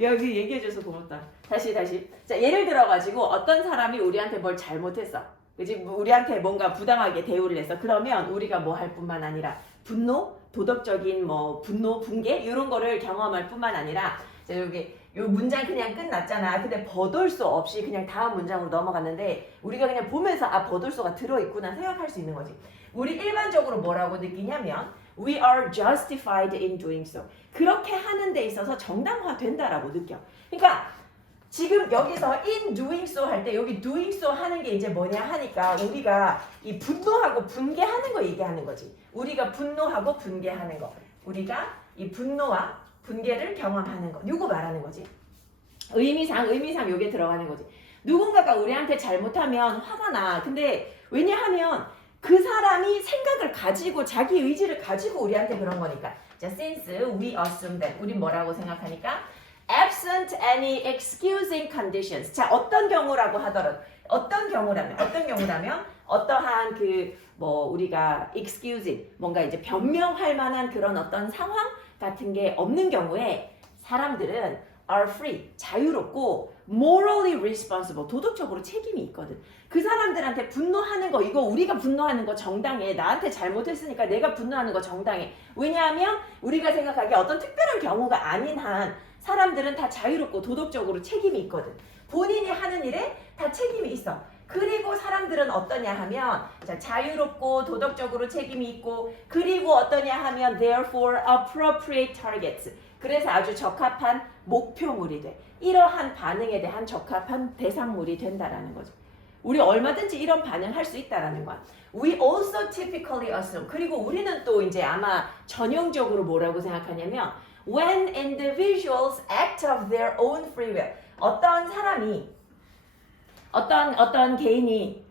여기 얘기해줘서 고맙다. 다시. 자, 예를 들어가지고 어떤 사람이 우리한테 뭘 잘못했어. 그지? 우리한테 뭔가 부당하게 대우를 했어. 그러면 우리가 뭐 할 뿐만 아니라 분노, 도덕적인 뭐 분노, 붕괴 이런 거를 경험할 뿐만 아니라 자, 여기 요 문장 그냥 끝났잖아. 근데 버돌소 없이 그냥 다음 문장으로 넘어갔는데 우리가 그냥 보면서 버돌소가 들어있구나 생각할 수 있는 거지. 우리 일반적으로 뭐라고 느끼냐면 We are justified in doing so. 그렇게 하는 데 있어서 정당화된다라고 느껴. 그러니까 지금 여기서 in doing so 할 때 여기 doing so 하는 게 이제 뭐냐 하니까 우리가 이 분노하고 분개하는 거 얘기하는 거지. 우리가 분노하고 분개하는 거. 우리가 이 분노와 분개를 경험하는 거. 이거 말하는 거지. 의미상 요게 들어가는 거지. 누군가가 우리한테 잘못하면 화가 나. 근데 왜냐하면 그 사람이 생각을 가지고 자기 의지를 가지고 우리한테 그런 거니까. 자, since we assume that 우리 뭐라고 생각하니까 absent any excusing conditions. 자, 어떤 경우라고 하더라도 어떤 경우라면 어떠한 우리가 excusing 뭔가 이제 변명할 만한 그런 어떤 상황 같은 게 없는 경우에 사람들은 are free 자유롭고 morally responsible 도덕적으로 책임이 있거든. 그 사람들한테 분노하는 거 이거 우리가 분노하는 거 정당해. 나한테 잘못했으니까 내가 분노하는 거 정당해. 왜냐하면 우리가 생각하기에 어떤 특별한 경우가 아닌 한 사람들은 다 자유롭고 도덕적으로 책임이 있거든. 본인이 하는 일에 다 책임이 있어. 그리고 사람들은 어떠냐 하면 자, 자유롭고 도덕적으로 책임이 있고 그리고 어떠냐 하면 therefore appropriate targets. 그래서 아주 적합한 목표물이 돼. 이러한 반응에 대한 적합한 대상물이 된다라는 거죠. 우리 얼마든지 이런 반응할 수 있다라는 거야. We also typically assume. 그리고 우리는 또 이제 아마 전형적으로 뭐라고 생각하냐면 when individuals act of their own free will. 어떤 사람이 어떤 개인이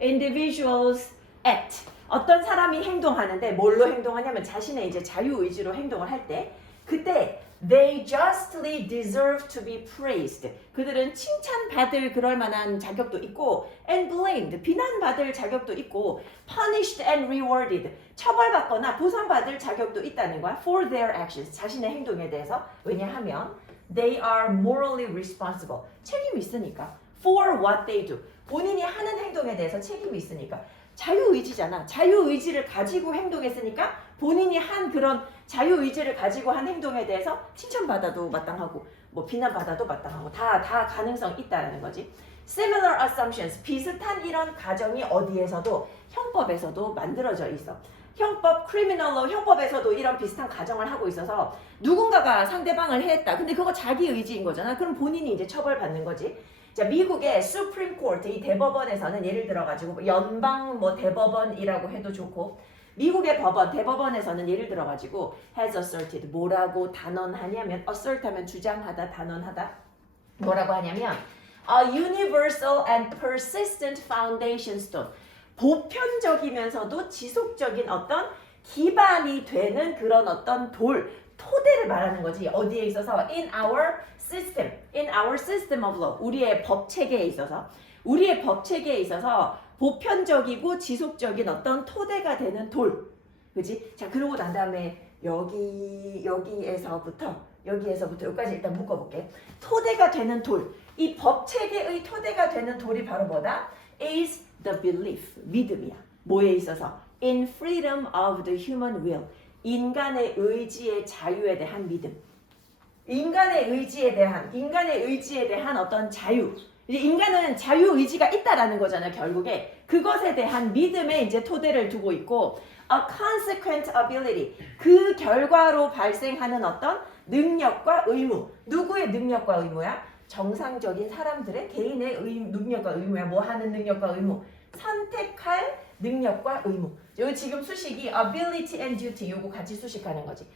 individuals act 어떤 사람이 행동하는데 뭘로 행동하냐면 자신의 이제 자유의지로 행동을 할 때 그때 they justly deserve to be praised. 그들은 칭찬받을 그럴 만한 자격도 있고 and blamed 비난받을 자격도 있고 punished and rewarded 처벌받거나 보상받을 자격도 있다는 거야. for their actions 자신의 행동에 대해서. 왜냐하면 they are morally responsible 책임이 있으니까. for what they do 본인이 하는 행동에 대해서 책임이 있으니까. 자유의지잖아. 자유의지를 가지고 행동했으니까 본인이 한 그런 자유의지를 가지고 한 행동에 대해서 칭찬받아도 마땅하고 뭐 비난받아도 마땅하고 다 가능성 있다라는 거지. Similar assumptions 비슷한 이런 가정이 어디에서도 형법에서도 만들어져 있어. 형법 criminal law 형법에서도 이런 비슷한 가정을 하고 있어서 누군가가 상대방을 해했다. 근데 그거 자기 의지인 거잖아. 그럼 본인이 이제 처벌받는 거지. 자, 미국의 Supreme Court 이 대법원에서는 예를 들어가지고 연방 대법원이라고 해도 좋고 미국의 대법원에서는 예를 들어가지고 has asserted 뭐라고 단언하냐면 assert 하면 주장하다 단언하다 뭐라고 하냐면 a universal and persistent foundation stone 보편적이면서 지속적인 어떤 기반이 되는 그런 어떤 토대를 말하는 거지. 어디에 있어서 in our system of law 우리의 법 체계에 있어서 보편적이고 지속적인 어떤 토대가 되는 돌. 그지? 자, 그러고 난 다음에 여기에서부터 여기까지 일단 묶어볼게. 토대가 되는 돌. 이 법 체계의 토대가 되는 돌이 바로 뭐다? is the belief. 믿음이야. 뭐에 있어서? in freedom of the human will. 인간의 의지의 자유에 대한 믿음. 인간의 의지에 대한 어떤 자유. 이제 인간은 자유의지가 있다라는 거잖아요, 결국에. 그것에 대한 믿음에 이제 토대를 두고 있고, a consequent ability. 그 결과로 발생하는 어떤 능력과 의무. 누구의 능력과 의무야? 정상적인 사람들의 개인의 능력과 의무야. 뭐 하는 능력과 의무? 선택할 능력과 의무. 여기 지금 수식이 ability and duty 요거 같이 수식하는 거지.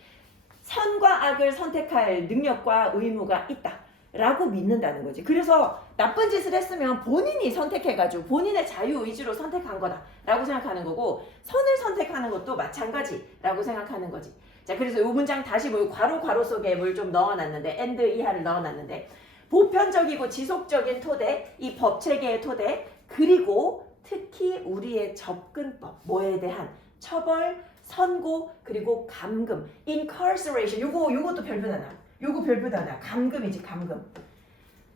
선과 악을 선택할 능력과 의무가 있다 라고 믿는다는 거지. 그래서 나쁜 짓을 했으면 본인이 선택해가지고 본인의 자유의지로 선택한 거다 라고 생각하는 거고 선을 선택하는 것도 마찬가지라고 생각하는 거지. 자, 그래서 이 문장 다시 괄호 속에 뭘 좀 넣어놨는데 and 이하를 넣어놨는데 보편적이고 지속적인 토대, 이 법체계의 토대, 그리고 특히 우리의 접근법, 뭐에 대한 처벌, 선고 그리고 감금. incarceration 요것도 별표 단어. 요거 별표 단어. 감금이지 감금.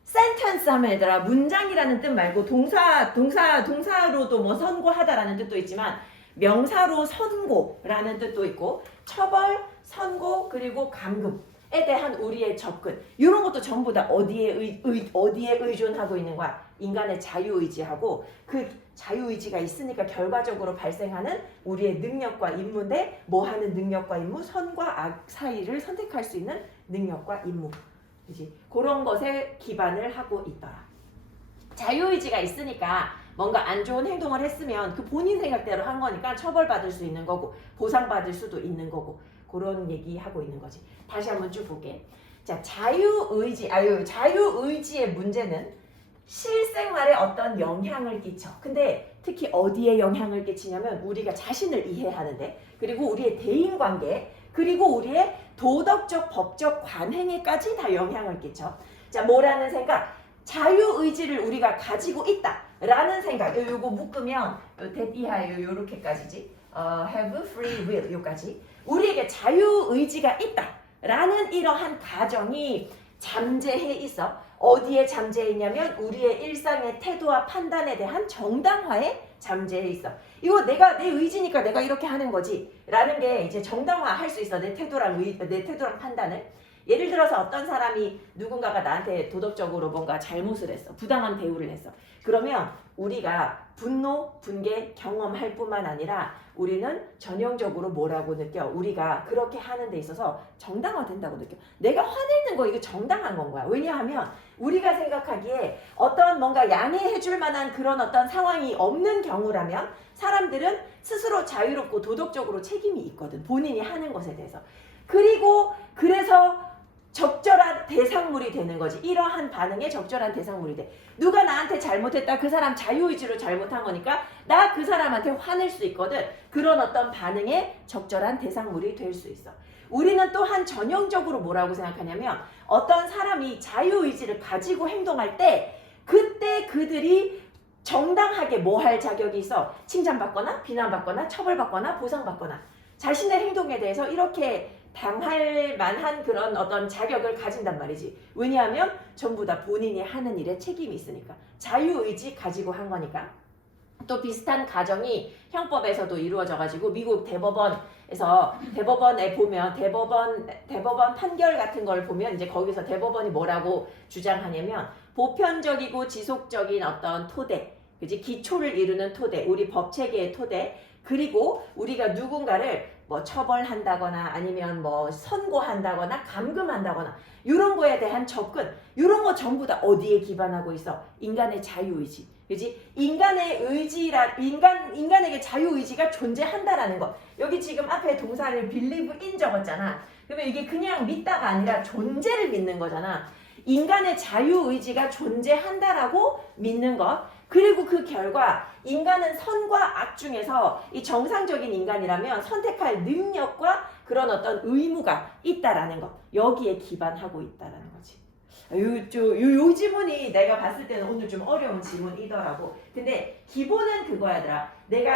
sentence 하면 얘들아 문장이라는 뜻 말고 동사로도 뭐 선고하다라는 뜻도 있지만 명사로 선고라는 뜻도 있고 처벌, 선고 그리고 감금에 대한 우리의 접근 이런 것도 전부 다 어디에 의존하고 있는 거야? 인간의 자유의지하고 그 자유의지가 있으니까 결과적으로 발생하는 우리의 능력과 임무인데 뭐 하는 능력과 임무? 선과 악 사이를 선택할 수 있는 능력과 임무 그치? 그런 것에 기반을 하고 있더라. 자유의지가 있으니까 뭔가 안 좋은 행동을 했으면 그 본인 생각대로 한 거니까 처벌받을 수 있는 거고 보상받을 수도 있는 거고 그런 얘기하고 있는 거지. 다시 한번 쭉 볼게. 자, 자유의지의 문제는 실생활에 어떤 영향을 끼쳐. 근데 특히 어디에 영향을 끼치냐면 우리가 자신을 이해하는데 그리고 우리의 대인관계 그리고 우리의 도덕적 법적 관행에까지 다 영향을 끼쳐. 자, 뭐라는 생각? 자유의지를 우리가 가지고 있다라는 생각. 요거 묶으면 대띠하 요렇게까지지. have free will 요까지. 우리에게 자유의지가 있다라는 이러한 가정이 잠재해 있어. 어디에 잠재해 있냐면 우리의 일상의 태도와 판단에 대한 정당화에 잠재해 있어. 이거 내 의지니까 내가 이렇게 하는 거지 라는 게 이제 정당화할 수 있어. 내 태도랑 판단을. 예를 들어서 어떤 사람이 누군가가 나한테 도덕적으로 뭔가 잘못을 했어. 부당한 대우를 했어. 그러면 우리가 분노, 분개 경험할 뿐만 아니라 우리는 전형적으로 뭐라고 느껴? 우리가 그렇게 하는 데 있어서 정당화된다고 느껴. 내가 화내는 거 이거 정당한 건 거야. 왜냐하면 우리가 생각하기에 어떤 뭔가 양해해 줄 만한 그런 어떤 상황이 없는 경우라면 사람들은 스스로 자유롭고 도덕적으로 책임이 있거든. 본인이 하는 것에 대해서. 그리고 그래서 적절한 대상물이 되는 거지. 이러한 반응에 적절한 대상물이 돼. 누가 나한테 잘못했다. 그 사람 자유의지로 잘못한 거니까 나 그 사람한테 화낼 수 있거든. 그런 어떤 반응에 적절한 대상물이 될 수 있어. 우리는 또한 전형적으로 뭐라고 생각하냐면 어떤 사람이 자유의지를 가지고 행동할 때 그때 그들이 정당하게 뭐 할 자격이 있어. 칭찬받거나 비난받거나 처벌받거나 보상받거나 자신의 행동에 대해서 이렇게 당할 만한 그런 어떤 자격을 가진단 말이지. 왜냐하면 전부 다 본인이 하는 일에 책임이 있으니까. 자유의지 가지고 한 거니까. 또 비슷한 가정이 형법에서도 이루어져가지고 미국 대법원에 보면 대법원 판결 같은 걸 보면 이제 거기서 대법원이 뭐라고 주장하냐면 보편적이고 지속적인 어떤 토대, 그지? 기초를 이루는 토대, 우리 법 체계의 토대, 그리고 우리가 누군가를 뭐 처벌한다거나 아니면 뭐 선고한다거나 감금한다거나 이런 거에 대한 접근 이런 거 전부 다 어디에 기반하고 있어? 인간의 자유의지. 그지? 인간에게 자유의지가 존재한다라는 것. 여기 지금 앞에 동사를 believe in 적었잖아. 그러면 이게 그냥 믿다가 아니라 존재를 믿는 거잖아. 인간의 자유의지가 존재한다라고 믿는 것. 그리고 그 결과 인간은 선과 악 중에서 이 정상적인 인간이라면 선택할 능력과 그런 어떤 의무가 있다라는 것. 여기에 기반하고 있다라는 거지. 요 지문이 내가 봤을 때는 오늘 좀 어려운 지문이더라고. 근데 기본은 그거야더라.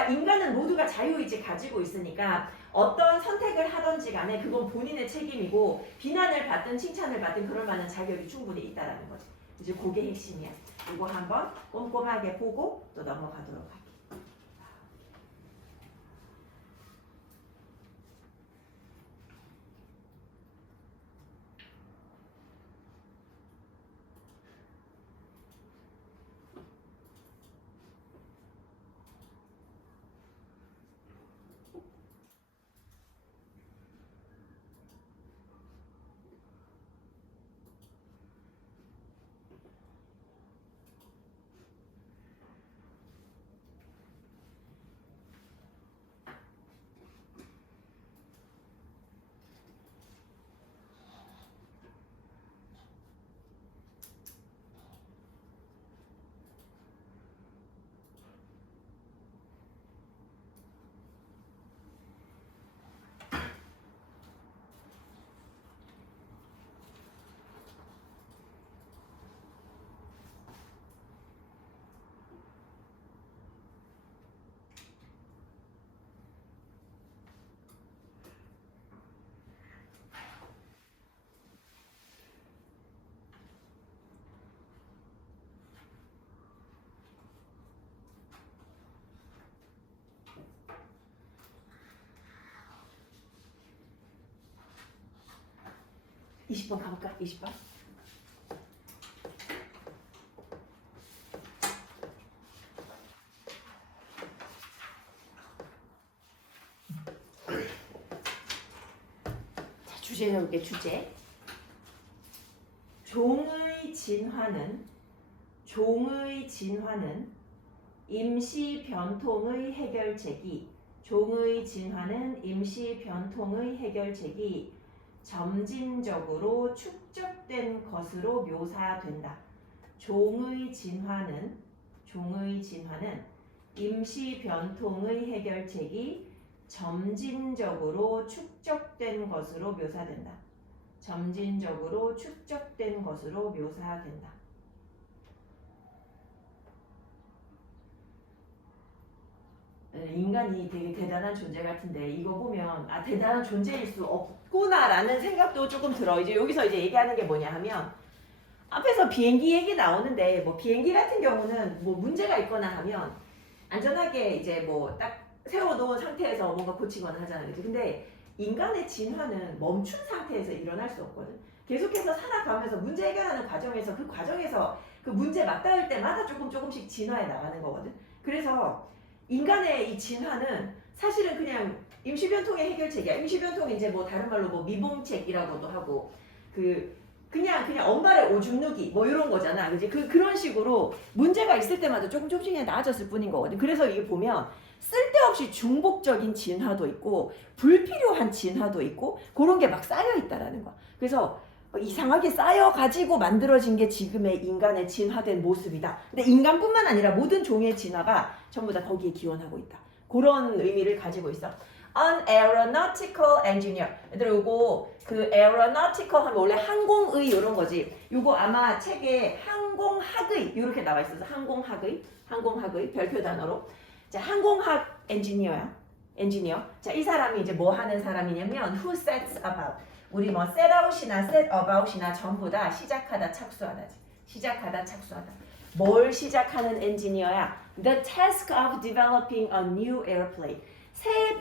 인간은 모두가 자유의지 가지고 있으니까 어떤 선택을 하든지 간에 그건 본인의 책임이고 비난을 받든 칭찬을 받든 그럴 만한 자격이 충분히 있다라는 거지. 이제 그게 핵심이야. 이거 한번 꼼꼼하게 보고 또 넘어가도록 할게. 20번 가볼까? 20번. 자, 주제 해볼게. 주제. 종의 진화는 임시 변통의 해결책이 점진적으로 축적된 것으로 묘사된다. 종의 진화는 임시 변통의 해결책이 점진적으로 축적된 것으로 묘사된다. 인간이 되게 대단한 존재 같은데 이거 보면 대단한 존재일 수 없구나라는 생각도 조금 들어. 이제 여기서 이제 얘기하는 게 뭐냐 하면 앞에서 비행기 얘기 나오는데 뭐 비행기 같은 경우는 뭐 문제가 있거나 하면 안전하게 이제 뭐 딱 세워놓은 상태에서 뭔가 고치거나 하잖아요. 그치? 근데 인간의 진화는 멈춘 상태에서 일어날 수 없거든. 계속해서 살아가면서 문제 해결하는 과정에서 그 문제 맞닿을 때마다 조금씩 진화해 나가는 거거든. 그래서 인간의 이 진화는 사실은 그냥 임시변통의 해결책이야. 임시변통이 이제 뭐 다른 말로 뭐 미봉책이라고도 하고 그냥 언발의 오줌 누기 뭐 이런 거잖아. 그지? 그런 식으로 문제가 있을 때마다 조금씩 그냥 나아졌을 뿐인 거거든. 그래서 이게 보면 쓸데없이 중복적인 진화도 있고 불필요한 진화도 있고 그런 게 막 쌓여 있다라는 거야. 그래서 이상하게 쌓여가지고 만들어진 게 지금의 인간의 진화된 모습이다. 근데 인간뿐만 아니라 모든 종의 진화가 전부 다 거기에 기원하고 있다. 그런 의미를 가지고 있어. An aeronautical engineer. 얘들아 요거 그 aeronautical 하면 원래 항공의 이런 거지. 요거 아마 책에 항공학의 이렇게 나와 있어서 항공학의 별표 단어로. 자, 항공학 엔지니어야. 자, 이 사람이 이제 뭐 하는 사람이냐면 who sets about. 우리 뭐 set out이나 set about이나 전부 다 시작하다 착수하다지. 뭘 시작하는 엔지니어야? The task of developing a new airplane. 새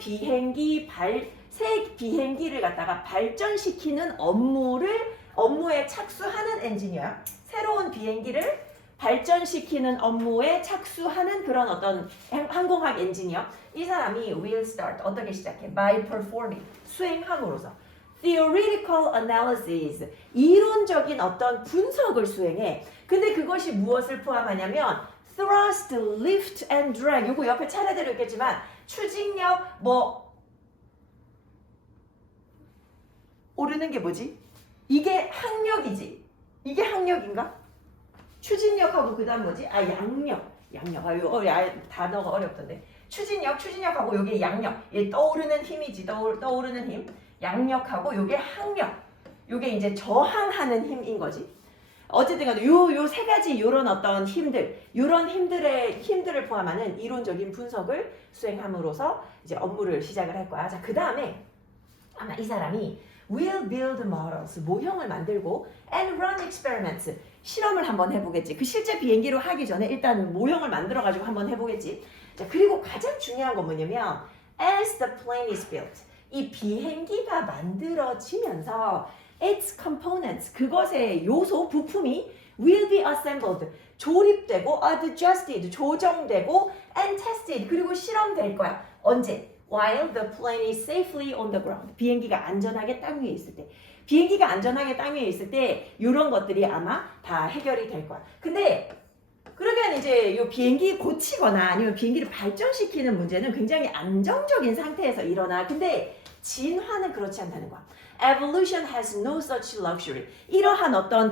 비행기를 갖다가 발전시키는 업무에 착수하는 엔지니어야. 새로운 비행기를 발전시키는 업무에 착수하는 그런 어떤 항공학 엔지니어. 이 사람이 will start 어떻게 시작해? By performing 수행함으로써 theoretical analysis 이론적인 어떤 분석을 수행해. 근데 그것이 무엇을 포함하냐면 thrust, lift and drag. 요거 옆에 차례대로 있겠지만 추진력 뭐 오르는 게 뭐지? 이게 항력이지. 이게 항력인가? 추진력하고 그 다음 뭐지? 양력. 이거 단어가 어렵던데. 추진력하고 요게 양력. 얘 떠오르는 힘이지. 떠오르는 힘. 양력하고 요게 항력. 요게 이제 저항하는 힘인 거지. 어쨌든 간에 요 세 가지 요런 어떤 요런 힘들을 포함하는 이론적인 분석을 수행함으로써 이제 업무를 시작을 할 거야. 자, 그 다음에 아마 이 사람이 will build models, 모형을 만들고 and run experiments, 실험을 한번 해보겠지. 그 실제 비행기로 하기 전에 일단 모형을 만들어가지고 한번 해보겠지. 자, 그리고 가장 중요한 건 뭐냐면 as the plane is built, 이 비행기가 만들어지면서 its components, 그것의 요소, 부품이 will be assembled, 조립되고 adjusted, 조정되고 and tested, 그리고 실험될 거야. 언제? While the plane is safely on the ground. 비행기가 안전하게 땅 위에 있을 때. 비행기가 안전하게 땅 위에 있을 때 이런 것들이 아마 다 해결이 될 거야. 근데 그러면 이제 이 비행기 고치거나 아니면 비행기를 발전시키는 문제는 굉장히 안정적인 상태에서 일어나. 근데 진화는 그렇지 않다는 거야. Evolution has no such luxury. 이러한 어떤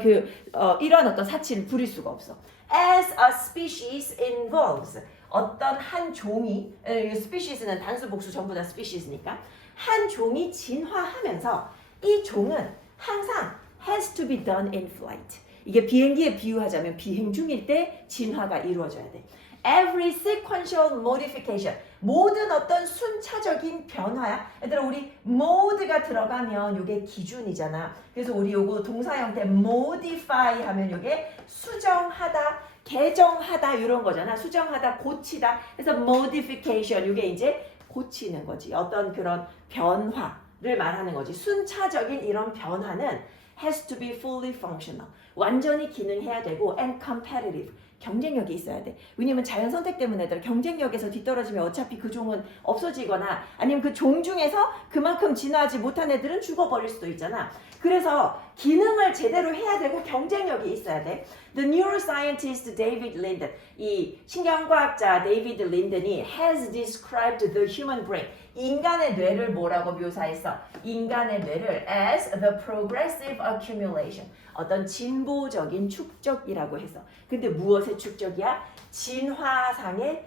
사치를 부릴 수가 없어. As a species evolves. 어떤 한 종이, species는 단수 복수 전부 다 species니까 한 종이 진화하면서 이 종은 항상 has to be done in flight. 이게 비행기에 비유하자면 비행 중일 때 진화가 이루어져야 돼. Every sequential modification. 모든 어떤 순차적인 변화야. 얘들아 우리 mode가 들어가면 이게 기준이잖아. 그래서 우리 요거 동사 형태 modify 하면 이게 수정하다, 개정하다 이런 거잖아. 수정하다, 고치다. 그래서 modification 이게 이제 고치는 거지. 어떤 그런 변화를 말하는 거지. 순차적인 이런 변화는 has to be fully functional. 완전히 기능해야 되고 and competitive. 경쟁력이 있어야 돼. 왜냐면 자연 선택 때문에 애들 경쟁력에서 뒤떨어지면 어차피 그 종은 없어지거나 아니면 그 종 중에서 그만큼 진화하지 못한 애들은 죽어버릴 수도 있잖아. 그래서 기능을 제대로 해야 되고 경쟁력이 있어야 돼. The neuroscientist David Linden, 이 신경과학자 데이비드 린든이 has described the human brain, 인간의 뇌를 뭐라고 묘사했어? 인간의 뇌를 as the progressive accumulation, 어떤 진보적인 축적이라고 해서. 근데 무엇의 축적이야? 진화상의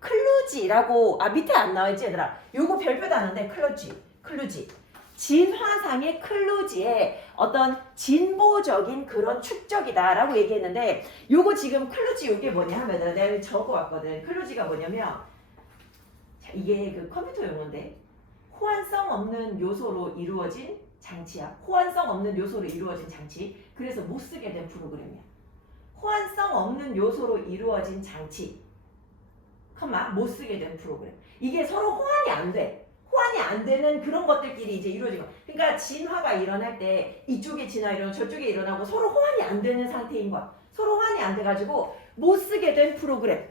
클루지라고 밑에 안 나와있지 얘들아? 요거 별표도 아는데 클루지. 진화상의 클루지의 어떤 진보적인 그런 축적이다라고 얘기했는데 요거 지금 클루지 요게 뭐냐 하면 내가 적어왔거든. 클루지가 뭐냐면 자, 이게 그 컴퓨터 용어인데 호환성 없는 요소로 이루어진 장치야. 호환성 없는 요소로 이루어진 장치. 그래서 못 쓰게 된 프로그램이야. 호환성 없는 요소로 이루어진 장치. 못 쓰게 된 프로그램. 이게 서로 호환이 안 돼. 호환이 안 되는 그런 것들끼리 이제 이루어진 거. 그러니까 진화가 일어날 때 이쪽에 진화 일어나고 저쪽에 일어나고 서로 호환이 안 되는 상태인 거야. 서로 호환이 안 돼가지고 못 쓰게 된 프로그램.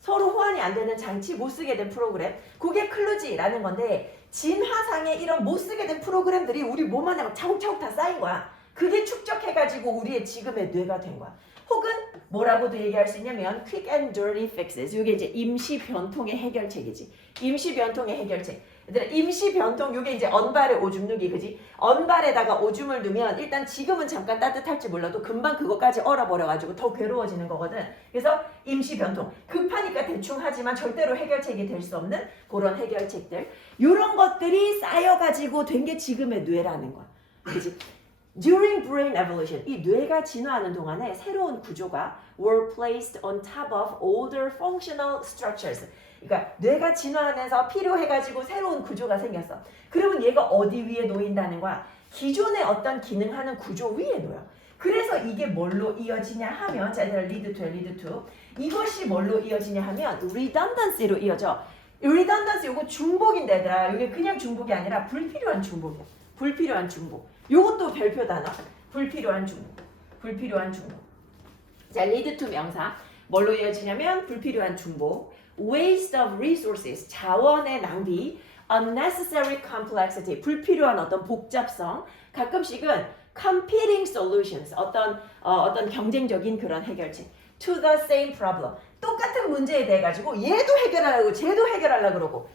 서로 호환이 안 되는 장치, 못 쓰게 된 프로그램. 그게 클루지라는 건데 진화상의 이런 못 쓰게 된 프로그램들이 우리 몸 안에 막 차곡차곡 다 쌓인 거야. 그게 축적해가지고 우리의 지금의 뇌가 된 거야. 혹은 뭐라고도 얘기할 수 있냐면 quick and dirty fixes. 이게 이제 임시 변통의 해결책이지. 임시 변통의 해결책. 얘들아, 임시 변통 요게 이제 언발에 오줌 누기, 그지? 언발에다가 오줌을 누면 일단 지금은 잠깐 따뜻할지 몰라도 금방 그것까지 얼어버려가지고 더 괴로워지는 거거든. 그래서 임시 변통. 급하니까 대충 하지만 절대로 해결책이 될 수 없는 그런 해결책들. 요런 것들이 쌓여가지고 된 게 지금의 뇌라는 거야. 그지? During brain evolution, 이 뇌가 진화하는 동안에 새로운 구조가 were placed on top of older functional structures. 그러니까 뇌가 진화하면서 필요해가지고 새로운 구조가 생겼어. 그러면 얘가 어디 위에 놓인다는 거야? 기존의 어떤 기능하는 구조 위에 놓여. 그래서 이게 뭘로 이어지냐 하면, 자, 얘들아, lead to. 이것이 뭘로 이어지냐 하면 redundancy로 이어져. redundancy 요거 중복인데 얘들아, 이게 그냥 중복이 아니라 불필요한 중복이야. 불필요한 중복. 요것도 별표 단어. 불필요한 중복. 자, lead to 명사. 뭘로 이어지냐면 불필요한 중복. waste of resources. 자원의 낭비. unnecessary complexity. 불필요한 어떤 복잡성. 가끔씩은 competing solutions. 어떤 경쟁적인 그런 해결책. to the same problem. 똑같은 문제에 대해 가지고 얘도 해결하려고 쟤도 해결하려고 그러고.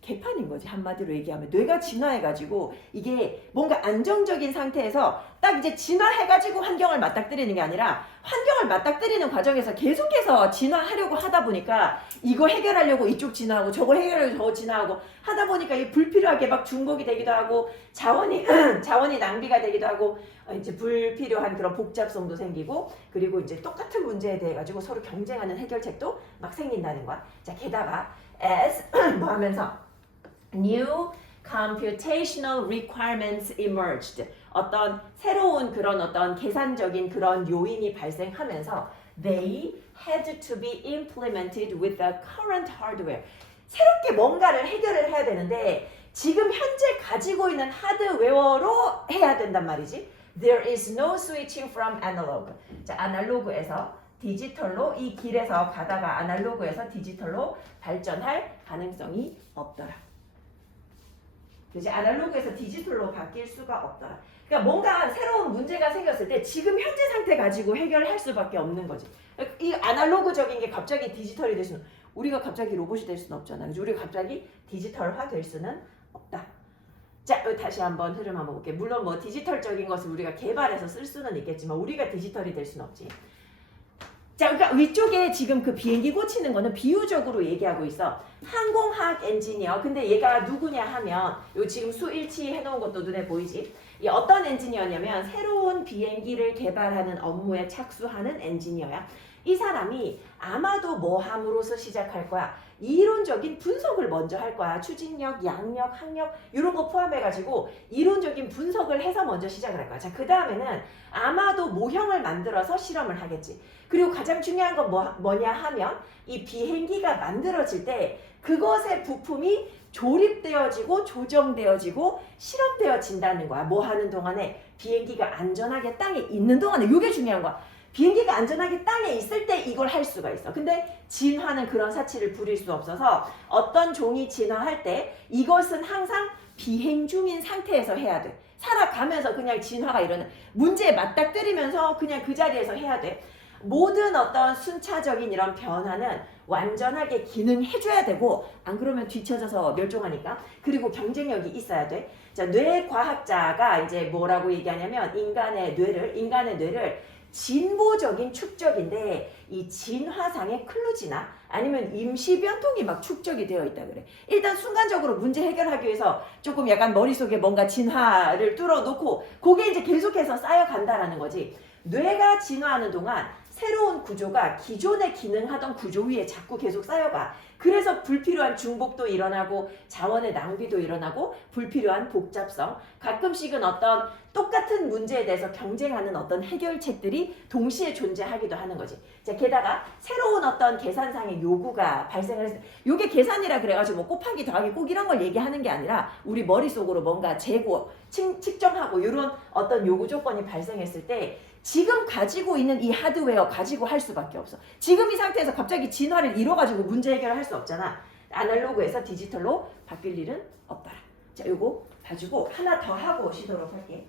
개판인 거지. 한마디로 얘기하면 뇌가 진화해가지고 이게 뭔가 안정적인 상태에서 딱 이제 진화해가지고 환경을 맞닥뜨리는 게 아니라 환경을 맞닥뜨리는 과정에서 계속해서 진화하려고 하다 보니까 이거 해결하려고 이쪽 진화하고 저거 해결하려고 저거 진화하고 하다 보니까 이 불필요하게 막 중복이 되기도 하고 자원이 낭비가 되기도 하고 이제 불필요한 그런 복잡성도 생기고 그리고 이제 똑같은 문제에 대해 가지고 서로 경쟁하는 해결책도 막 생긴다는 거야. 자, 게다가 as 뭐 하면서 new computational requirements emerged. 어떤 새로운 그런 어떤 계산적인 그런 요인이 발생하면서 they had to be implemented with the current hardware. 새롭게 뭔가를 해결을 해야 되는데 지금 현재 가지고 있는 하드웨어로 해야 된단 말이지. There is no switching from analog. 자, 아날로그에서 디지털로 이 길에서 가다가 아날로그에서 디지털로 발전할 가능성이 없더라. 그지? 아날로그에서 디지털로 바뀔 수가 없더라. 그러니까 뭔가 새로운 문제가 생겼을 때 지금 현재 상태 가지고 해결할 수밖에 없는 거지. 이 아날로그적인 게 갑자기 디지털이 될 수는 우리가 갑자기 로봇이 될 수는 없잖아. 그래서 우리가 갑자기 디지털화 될 수는 없다. 자, 다시 한번 흐름 한번 볼게. 물론 뭐 디지털적인 것을 우리가 개발해서 쓸 수는 있겠지만 우리가 디지털이 될 수는 없지. 자, 그러니까 위쪽에 지금 그 비행기 고치는 거는 비유적으로 얘기하고 있어. 항공학 엔지니어. 근데 얘가 누구냐 하면 요 지금 수일치 해놓은 것도 눈에 보이지? 이 어떤 엔지니어냐면 새로운 비행기를 개발하는 업무에 착수하는 엔지니어야. 이 사람이 아마도 뭐 함으로써 시작할 거야. 이론적인 분석을 먼저 할 거야. 추진력, 양력, 항력 이런 거 포함해가지고 이론적인 분석을 해서 먼저 시작을 할 거야. 자, 그 다음에는 아마도 모형을 만들어서 실험을 하겠지. 그리고 가장 중요한 건 뭐냐 하면 이 비행기가 만들어질 때 그것의 부품이 조립되어지고 조정되어지고 실험되어진다는 거야. 뭐 하는 동안에? 비행기가 안전하게 땅에 있는 동안에. 이게 중요한 거야. 비행기가 안전하게 땅에 있을 때 이걸 할 수가 있어. 근데 진화는 그런 사치를 부릴 수 없어서 어떤 종이 진화할 때 이것은 항상 비행 중인 상태에서 해야 돼. 살아가면서 그냥 진화가 일어나. 문제에 맞닥뜨리면서 그냥 그 자리에서 해야 돼. 모든 어떤 순차적인 이런 변화는 완전하게 기능해줘야 되고 안 그러면 뒤처져서 멸종하니까. 그리고 경쟁력이 있어야 돼. 자, 뇌과학자가 이제 뭐라고 얘기하냐면 인간의 뇌를 진보적인 축적인데 이 진화상의 클루지나 아니면 임시 변통이 막 축적이 되어 있다 그래. 일단 순간적으로 문제 해결하기 위해서 조금 약간 머릿속에 뭔가 진화를 뚫어놓고 그게 이제 계속해서 쌓여간다라는 거지. 뇌가 진화하는 동안 새로운 구조가 기존에 기능하던 구조 위에 자꾸 계속 쌓여가. 그래서 불필요한 중복도 일어나고 자원의 낭비도 일어나고 불필요한 복잡성, 가끔씩은 어떤 똑같은 문제에 대해서 경쟁하는 어떤 해결책들이 동시에 존재하기도 하는 거지. 자, 게다가 새로운 어떤 계산상의 요구가 발생을 했을 때 이게 계산이라 그래가지고 뭐 곱하기 더하기 꼭 이런 걸 얘기하는 게 아니라 우리 머릿속으로 뭔가 재고, 측정하고 이런 어떤 요구 조건이 발생했을 때 지금 가지고 있는 이 하드웨어 가지고 할 수밖에 없어. 지금 이 상태에서 갑자기 진화를 이뤄가지고 문제 해결을 할 수 없잖아. 아날로그에서 디지털로 바뀔 일은 없더라. 자, 요거 봐주고 하나 더 하고 오시도록 할게.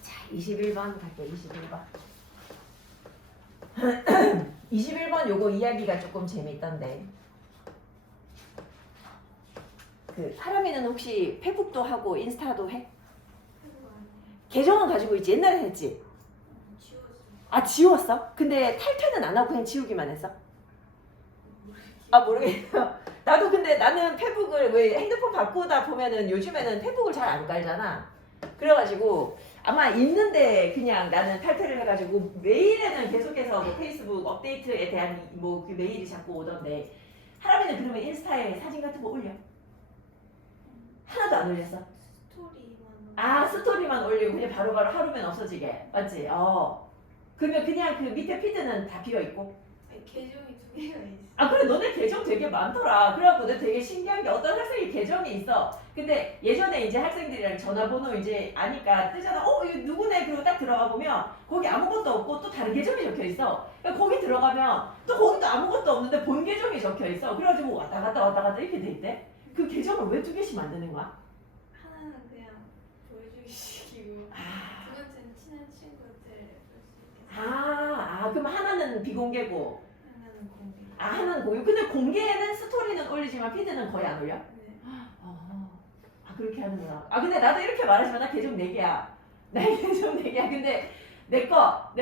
자, 21번 갈게요. 21번. 21번 요거 이야기가 조금 재밌던데. 그 하람이는 혹시 페북도 하고 인스타도 해? 계정은 가지고 있지. 옛날에 했지. 아, 지웠어? 근데 탈퇴는 안 하고 그냥 지우기만 했어? 아, 모르겠어요. 나도 근데 나는 페북을 왜 핸드폰 바꾸다 보면은 요즘에는 페북을 잘 안 깔잖아. 그래가지고 아마 있는데 그냥 나는 탈퇴를 해가지고 메일에는 계속해서 뭐 페이스북 업데이트에 대한 뭐 그 메일이 자꾸 오던데 하람이는 그러면 인스타에 사진 같은 거 올려? 하나도 안 올렸어? 스토리만. 아, 스토리만 올리고 그냥 바로바로 하루면 없어지게 맞지? 그러면 그냥 그 밑에 피드는 다 비어있고 아니, 계정이 두 개가 있어. 아, 그래 너네 계정 되게 많더라. 그래갖고 내가 되게 신기한 게 어떤 학생이 계정이 있어. 근데 예전에 이제 학생들이랑 전화번호 이제 아니까 뜨잖아. 이거 누구네? 그리고 딱 들어가 보면 거기 아무것도 없고 또 다른 계정이 적혀 있어. 그러니까 거기 들어가면 또 거기도 아무것도 없는데 본 계정이 적혀 있어. 그래가지고 왔다 갔다 이렇게 돼 있대. 그 계정을 왜 두 개씩 만드는 거야? 하나는 그냥 보여주기식이고 아, 두 번째는 친한 친구들 볼 수 있게. 그럼 하나는 비공개고, 하나는 공개. 하나는 공유. 근데 공개는 스토리는 올리지만 피드는 거의 안 올려? 네. 그렇게 하는구나. 근데 나도 이렇게 말하지만 나 계정 4개야. 나 계정 4개야. 근데 내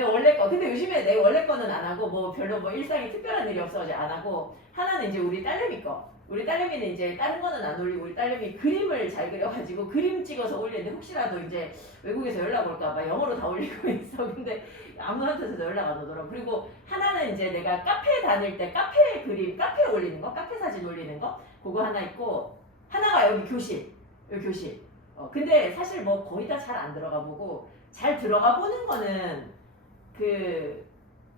원래 거. 근데 요즘에 내 원래 거는 안 하고 뭐 별로 뭐 일상에 특별한 일이 없어서 안 하고 하나는 이제 우리 딸내미 거. 우리 딸내미는 이제 다른 거는 안 올리고 우리 딸내미 그림을 잘 그려가지고 그림 찍어서 올리는데 혹시라도 이제 외국에서 연락 올까봐 영어로 다 올리고 있어. 근데 아무한테도 연락 안 오더라고. 그리고 하나는 이제 내가 카페 다닐 때 카페 그림, 카페 올리는 거, 카페 사진 올리는 거 그거 하나 있고 하나가 여기 교실. 근데 사실 뭐 거의 다 잘 안 들어가 보고 잘 들어가 보는 거는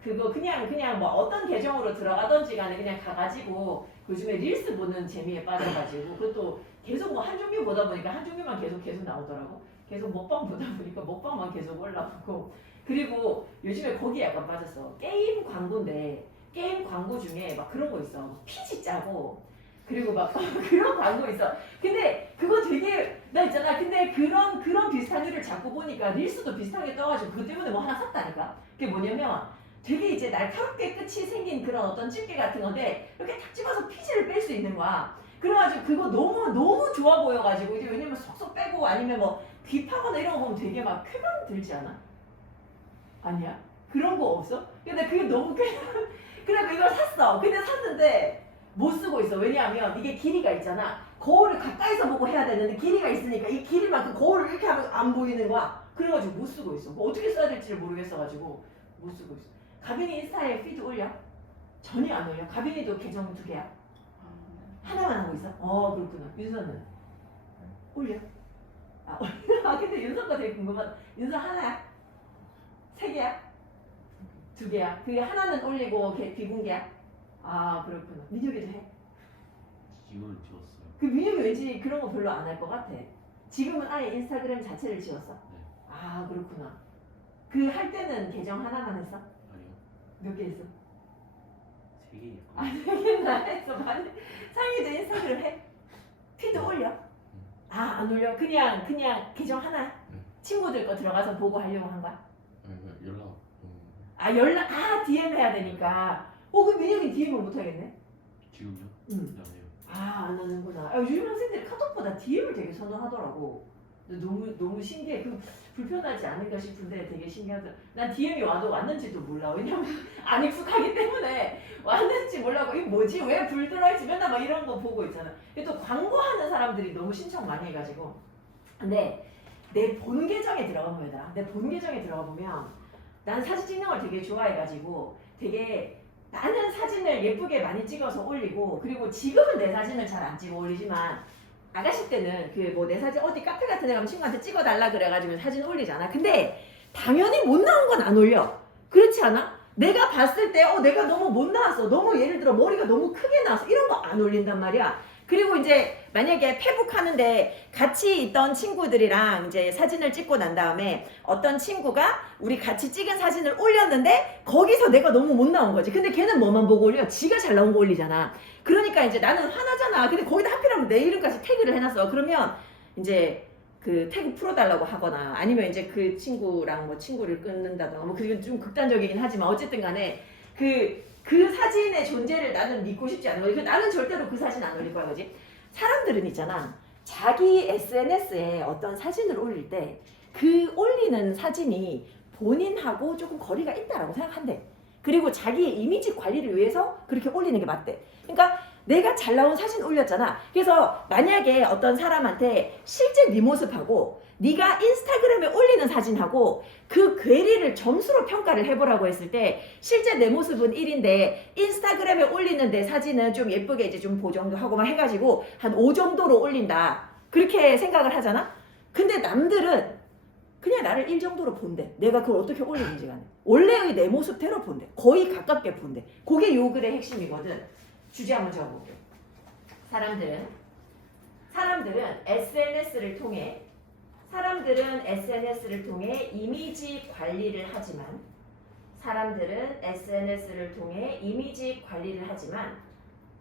그거 그냥 뭐 어떤 계정으로 들어가던지 간에 그냥 가가지고 요즘에 릴스 보는 재미에 빠져가지고 그것도 계속 뭐 한종류 보다 보니까 한종류만 계속 나오더라고. 계속 먹방 보다 보니까 먹방만 계속 올라오고 그리고 요즘에 거기에 약간 빠졌어. 게임 광고인데 게임 광고 중에 막 그런 거 있어. 피지 짜고 그리고 막 그런 광고 있어. 근데 그거 되게 나 있잖아. 근데 그런 비슷한 류를 자꾸 보니까 릴스도 비슷하게 떠가지고 그것 때문에 뭐 하나 샀다니까. 그게 뭐냐면 되게 이제 날카롭게 끝이 생긴 그런 어떤 집게 같은 건데 이렇게 탁 집어서 피지를 뺄 수 있는 거야. 그래가지고 그거 너무 좋아 보여가지고 이제 왜냐면 속속 빼고 아니면 뭐 귀 파거나 이런 거 보면 되게 막 쾌감 들지 않아? 아니야? 그런 거 없어? 근데 그게 너무 그래서 이걸 샀어. 근데 샀는데 못 쓰고 있어. 왜냐하면 이게 길이가 있잖아. 거울을 가까이서 보고 해야 되는데 길이가 있으니까 이 길이만큼 거울을 이렇게 하면 안 보이는 거야. 그래가지고 못 쓰고 있어. 뭐 어떻게 써야 될지를 모르겠어가지고 못 쓰고 있어. 가빈이 인스타에 피드 올려? 전혀 안 올려. 가빈이도 계정 2개야. 하나만 하고 있어? 그렇구나. 윤서는? 올려? 근데 윤서 거 되게 궁금하다. 윤서 하나야? 3개야? 2개야? 그게 하나는 올리고 비공개야? 그렇구나. 민혁이도 해? 지금은 지웠어요. 그 민혁이 왠지 그런 거 별로 안 할 것 같아. 지금은 아예 인스타그램 자체를 지웠어? 네. 그렇구나. 그 할 때는 계정 하나만 했어? 아니요. 몇 개 했어? 3개니까. 3개나 했어. 많이. 상희도 인스타그램 해? 피드 올려? 안 올려? 그냥 계정 하나? 친구들 거 들어가서 보고 하려고 한 거야? 연락. DM 해야 되니까. 그 민혁이 DM을 못 하겠네? 지금요? 응. 안 해요. 안 하는구나. 요즘 학생들이 카톡보다 DM을 되게 선호하더라고. 근데 너무 신기해. 불편하지 않을까 싶은데 되게 신기하더라. 난 DM이 왔는지도 몰라. 왜냐면 안 익숙하기 때문에 왔는지 몰라고 이게 뭐지? 왜 불 들어있지? 맨날 막 이런 거 보고 있잖아. 근데 또 광고하는 사람들이 너무 신청 많이 해가지고. 근데 내 본 계정에 들어가 보면 내 본 계정에 들어가 보면 난 사진 찍는 걸 되게 좋아해가지고 되게 나는 사진을 예쁘게 많이 찍어서 올리고 그리고 지금은 내 사진을 잘 안 찍어 올리지만 아가씨 때는 내 사진 어디 카페 같은 데 가면 친구한테 찍어달라 그래가지고 사진 올리잖아. 근데 당연히 못 나온 건 안 올려. 그렇지 않아? 내가 봤을 때 내가 너무 못 나왔어. 너무 예를 들어 머리가 너무 크게 나왔어. 이런 거 안 올린단 말이야. 그리고 이제 만약에 페북 하는데 같이 있던 친구들이랑 이제 사진을 찍고 난 다음에 어떤 친구가 우리 같이 찍은 사진을 올렸는데 거기서 내가 너무 못 나온 거지. 근데 걔는 뭐만 보고 올려? 지가 잘 나온 거 올리잖아. 그러니까 이제 나는 화나잖아. 근데 거기다 하필이면 내 이름까지 태그를 해놨어. 그러면 이제 그 태그 풀어달라고 하거나 아니면 이제 그 친구랑 뭐 친구를 끊는다던가 뭐 그게 좀 극단적이긴 하지만 어쨌든 간에 그 사진의 존재를 나는 믿고 싶지 않은 거지. 나는 절대로 그 사진 안 올릴 거야, 그지? 사람들은 있잖아. 자기 SNS에 어떤 사진을 올릴 때 그 올리는 사진이 본인하고 조금 거리가 있다라고 생각한대. 그리고 자기의 이미지 관리를 위해서 그렇게 올리는 게 맞대. 그러니까 내가 잘 나온 사진 올렸잖아. 그래서 만약에 어떤 사람한테 실제 네 모습하고 네가 인스타그램에 올리는 사진하고 그 괴리를 점수로 평가를 해보라고 했을 때 실제 내 모습은 1인데 인스타그램에 올리는 내 사진은 좀 예쁘게 이제 좀 보정도 하고 막 해가지고 한 5 정도로 올린다. 그렇게 생각을 하잖아. 근데 남들은 그냥 나를 1 정도로 본대. 내가 그걸 어떻게 올리는지 간에. 원래의 내 모습대로 본대. 거의 가깝게 본대. 그게 요 글의 핵심이거든. 주제 한번 적어볼게. 사람들은 SNS를 통해 이미지 관리를 하지만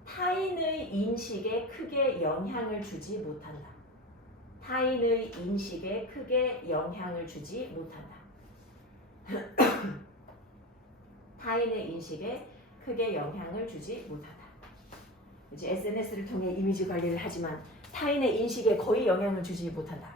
타인의 인식에 크게 영향을 주지 못한다. 이제 SNS를 통해 이미지 관리를 하지만 타인의 인식에 거의 영향을 주지 못한다.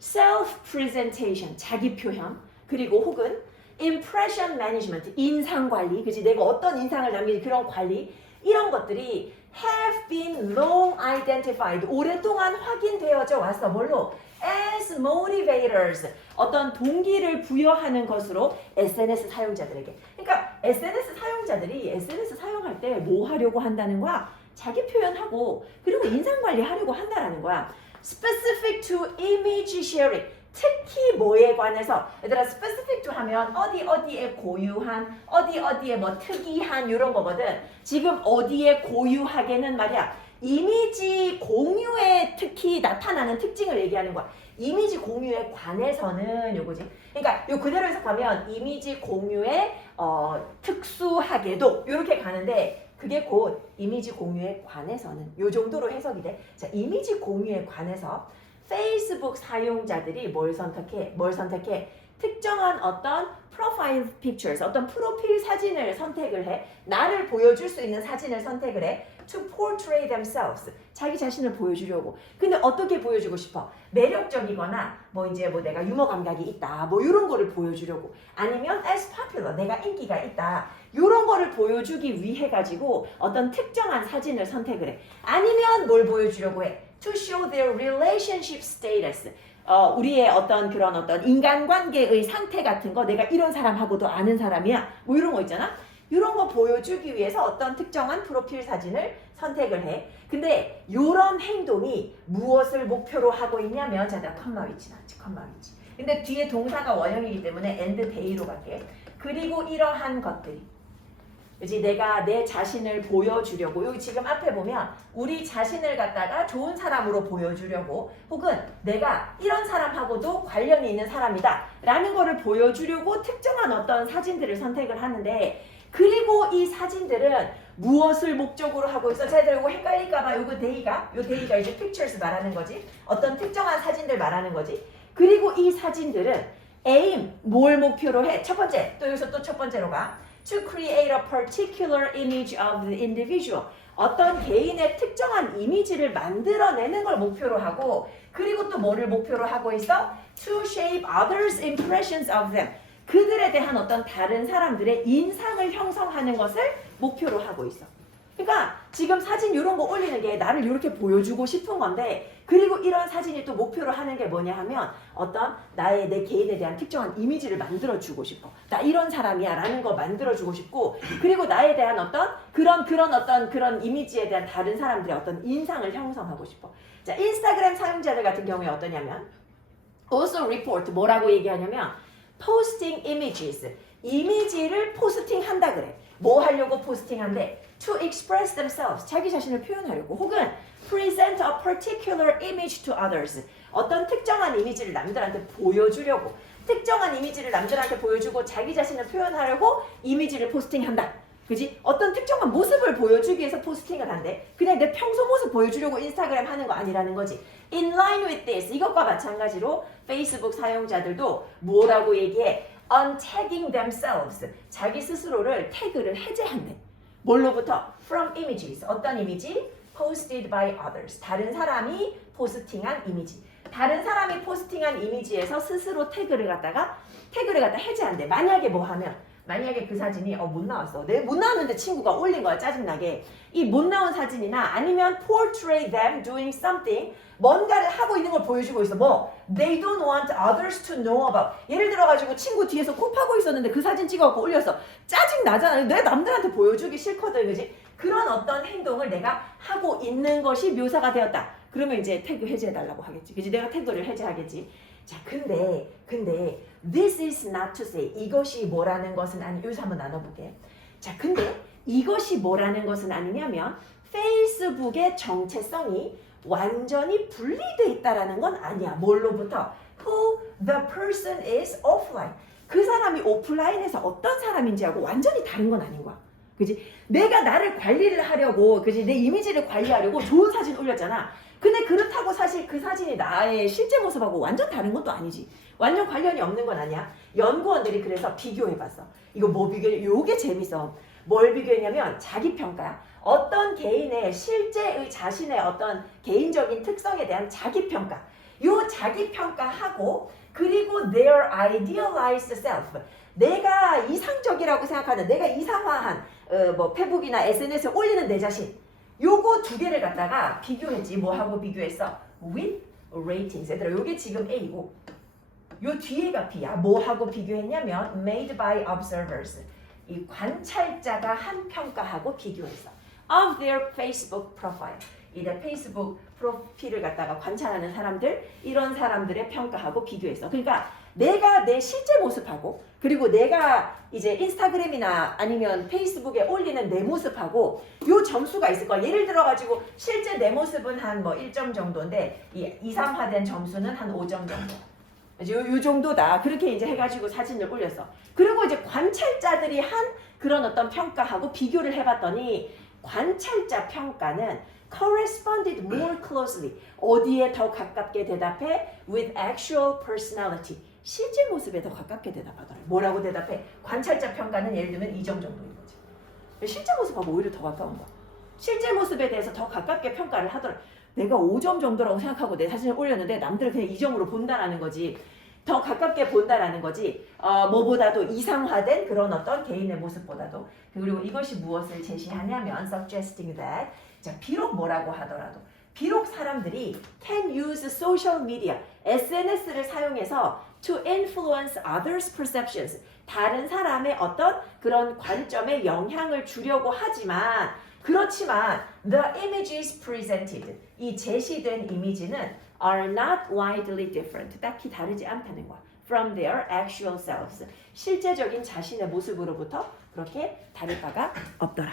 Self-presentation, 자기 표현, 그리고 혹은 impression management, 인상 관리, 그지? 내가 어떤 인상을 남기지 그런 관리 이런 것들이 have been long identified, 오랫동안 확인되어져 왔어. 뭘로? as motivators, 어떤 동기를 부여하는 것으로 SNS 사용자들에게. 그러니까 SNS 사용자들이 SNS 사용할 때 뭐 하려고 한다는 거야? 자기 표현하고 그리고 인상 관리하려고 한다는 거야. specific to image sharing, 특히 뭐에 관해서. 얘들아 specific to 하면 어디에 고유한, 어디에 뭐 특이한 이런 거거든. 지금 어디에 고유하게는 말이야, 이미지 공유에 특히 나타나는 특징을 얘기하는 거야. 이미지 공유에 관해서는 요거지. 그러니까 요 그대로 해석하면 이미지 공유에 특수하게도 이렇게 가는데, 그게 곧 이미지 공유에 관해서는 요 정도로 해석이 돼. 자, 이미지 공유에 관해서 페이스북 사용자들이 뭘 선택해? 특정한 어떤 프로파일 픽처스, 어떤 프로필 사진을 선택을 해. 나를 보여줄 수 있는 사진을 선택을 해. To portray themselves, 자기 자신을 보여주려고. 근데 어떻게 보여주고 싶어? 매력적이거나 뭐 이제 뭐 내가 유머 감각이 있다, 뭐 이런 거를 보여주려고. 아니면 as popular, 내가 인기가 있다, 이런 거를 보여주기 위해 가지고 어떤 특정한 사진을 선택을 해. 아니면 뭘 보여주려고 해? To show their relationship status, 우리의 어떤 그런 어떤 인간관계의 상태 같은 거, 내가 이런 사람하고도 아는 사람이야, 뭐 이런 거 있잖아. 이런 거 보여주기 위해서 어떤 특정한 프로필 사진을 선택을 해. 근데 이런 행동이 무엇을 목표로 하고 있냐면, 자, 내가 컴마 위치 나왔지, 컴마 위치. 근데 뒤에 동사가 원형이기 때문에 and pay로 갈게. 그리고 이러한 것들이, 그치? 내가 내 자신을 보여주려고, 여기 지금 앞에 보면 우리 자신을 갖다가 좋은 사람으로 보여주려고, 혹은 내가 이런 사람하고도 관련이 있는 사람이다 라는 거를 보여주려고 특정한 어떤 사진들을 선택을 하는데, 그리고 이 사진들은 무엇을 목적으로 하고 있어? 쟤들 이거 헷갈릴까봐 요 데이가 이제 pictures 말하는 거지. 어떤 특정한 사진들 말하는 거지. 그리고 이 사진들은 aim, 뭘 목표로 해? 첫 번째, 또 여기서 또 첫 번째로 가. To create a particular image of the individual, 어떤 개인의 특정한 이미지를 만들어내는 걸 목표로 하고, 그리고 또 뭐를 목표로 하고 있어? To shape others' impressions of them, 그들에 대한 어떤 다른 사람들의 인상을 형성하는 것을 목표로 하고 있어. 그러니까 지금 사진 이런 거 올리는 게 나를 이렇게 보여주고 싶은 건데, 그리고 이런 사진이 또 목표로 하는 게 뭐냐 하면 어떤 내 개인에 대한 특정한 이미지를 만들어주고 싶어. 나 이런 사람이야 라는 거 만들어주고 싶고, 그리고 나에 대한 어떤 그런 이미지에 대한 다른 사람들의 어떤 인상을 형성하고 싶어. 자, 인스타그램 사용자들 같은 경우에 어떠냐면 also report, 뭐라고 얘기하냐면 posting images, 이미지를 포스팅한다 그래. 뭐 하려고 포스팅한대? To express themselves, 자기 자신을 표현하려고. 혹은 present a particular image to others, 어떤 특정한 이미지를 남들한테 보여주려고. 특정한 이미지를 남들한테 보여주고 자기 자신을 표현하려고 이미지를 포스팅한다. 그지? 어떤 특정한 모습을 보여주기 위해서 포스팅을 한대. 그냥 내 평소 모습 보여주려고 인스타그램 하는 거 아니라는 거지. In line with this, 이것과 마찬가지로 페이스북 사용자들도 뭐라고 얘기해? Untagging themselves, 자기 스스로를 태그를 해제한대. 뭘로부터? From images, 어떤 이미지? Posted by others, 다른 사람이 포스팅한 이미지. 다른 사람이 포스팅한 이미지에서 스스로 태그를 갖다 해제한대. 만약에 뭐 하면, 만약에 그 사진이 못 나왔어. 못 나왔는데 친구가 올린 거야, 짜증나게. 이 못 나온 사진이나 아니면 portray them doing something, 뭔가를 하고 있는 걸 보여주고 있어. 뭐? They don't want others to know about. 예를 들어가지고 친구 뒤에서 코 파고 있었는데 그 사진 찍어갖고 올렸어. 짜증나잖아. 내가 남들한테 보여주기 싫거든, 그지? 그런 어떤 행동을 내가 하고 있는 것이 묘사가 되었다. 그러면 이제 태그 해제해달라고 하겠지. 그지? 내가 태그를 해제하겠지. 자, 근데 this is not to say, 이것이 뭐라는 것은 아니. 여기서 한번 나눠볼게. 자, 근데 이것이 뭐라는 것은 아니냐면 페이스북의 정체성이 완전히 분리돼 있다라는 건 아니야. 뭘로부터? Who the person is offline. 그 사람이 오프라인에서 어떤 사람인지하고 완전히 다른 건 아닌 거야. 그지? 내가 나를 관리를 하려고, 그지? 내 이미지를 관리하려고 좋은 사진 올렸잖아. 근데 그렇다고 사실 그 사진이 나의 실제 모습하고 완전 다른 것도 아니지. 완전 관련이 없는 건 아니야. 연구원들이 그래서 비교해봤어. 이거 뭐 비교해? 요게 재밌어. 뭘 비교했냐면 자기평가야. 어떤 개인의 실제의 자신의 어떤 개인적인 특성에 대한 자기평가. 요 자기평가하고, 그리고 their idealized self, 내가 이상적이라고 생각하는 내가 이상화한 뭐 페북이나 SNS에 올리는 내 자신 요거 두 개를 갖다가 비교했지. 뭐하고 비교했어? with ratings. 얘들아 요게 지금 A고 요 뒤에가 B야. 뭐하고 비교했냐면 made by observers. 이 관찰자가 한 평가하고 비교했어. of their Facebook profile. 이내 페이스북 프로필을 갖다가 관찰하는 사람들 이런 사람들의 평가하고 비교했어. 그러니까 내가 내 실제 모습하고 그리고 내가 이제 인스타그램이나 아니면 페이스북에 올리는 내 모습하고 요 점수가 있을 거야. 예를 들어 가지고 실제 내 모습은 한 뭐 1점 정도인데 이 이상화된 점수는 한 5점 정도. 요 정도다. 그렇게 이제 해가지고 사진을 올렸어. 그리고 이제 관찰자들이 한 그런 어떤 평가하고 비교를 해봤더니 관찰자 평가는 corresponded more closely. 어디에 더 가깝게 대답해? with actual personality. 실제 모습에 더 가깝게 대답하더라. 뭐라고 대답해? 관찰자 평가는 예를 들면 2점 정도인 거지. 실제 모습하고 오히려 더 가까운 거야. 실제 모습에 대해서 더 가깝게 평가를 하더라. 내가 5점 정도라고 생각하고 내 사진을 올렸는데 남들은 그냥 2점으로 본다라는 거지. 더 가깝게 본다라는 거지. 뭐보다도 이상화된 그런 어떤 개인의 모습보다도. 그리고 이것이 무엇을 제시하냐면 suggesting that. 자, 비록 뭐라고 하더라도 비록 사람들이 can use social media, SNS를 사용해서 to influence others' perceptions. 다른 사람의 어떤 그런 관점에 영향을 주려고 하지만 그렇지만 the images presented. 이 제시된 이미지는 are not widely different. 딱히 다르지 않다는 거야. from their actual selves. 실제적인 자신의 모습으로부터 그렇게 다를 바가 없더라.